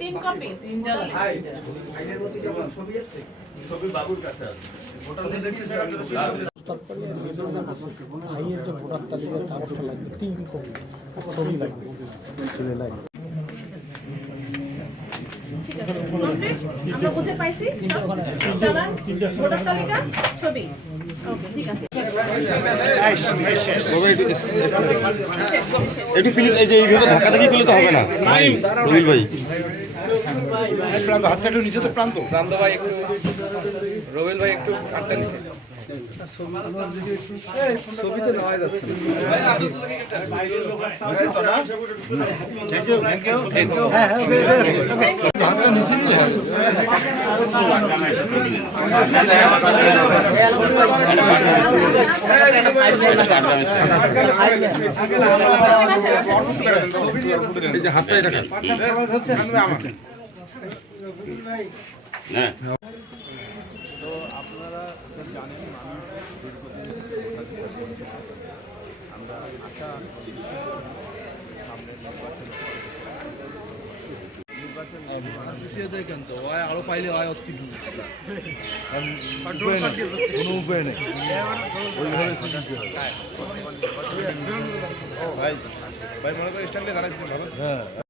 তিন কপি ছবি বাবুর কাছে আছে ভাইয়ের যে ভোটার তালিকার কাগজটা লাগবে 3 কপি ছবি লাগবে ছেলে লাগবে। আমরা বুঝে পাইছি চালান ভোটার তালিকা ছবি ওকে ঠিক আছে একটু প্লিজ এই যে এইভাবে ধাক্কা ধাক্কি করলে তো হবে না ভাই রবিল ভাই প্রান্ত হাতটা একটু নিচে তো প্রান্ত ভাই একটু রবিল ভাই একটু হাতটা নিচে ছবি তো নেওয়া যাচ্ছে হাতটা নিচে নিলে হবে। এই যে হাতটা এটা হ্যাঁ তো আপনারা জানেন মানুষ দীর্ঘদিন আমরা আশা সামনে নির্বাচন দেখেন তো আরো পাইলে হয় অতি কোনো উপায় নেই ভাই ভাই মনে করেন স্ট্যান্ডে দাঁড়াইছিলেন ভালো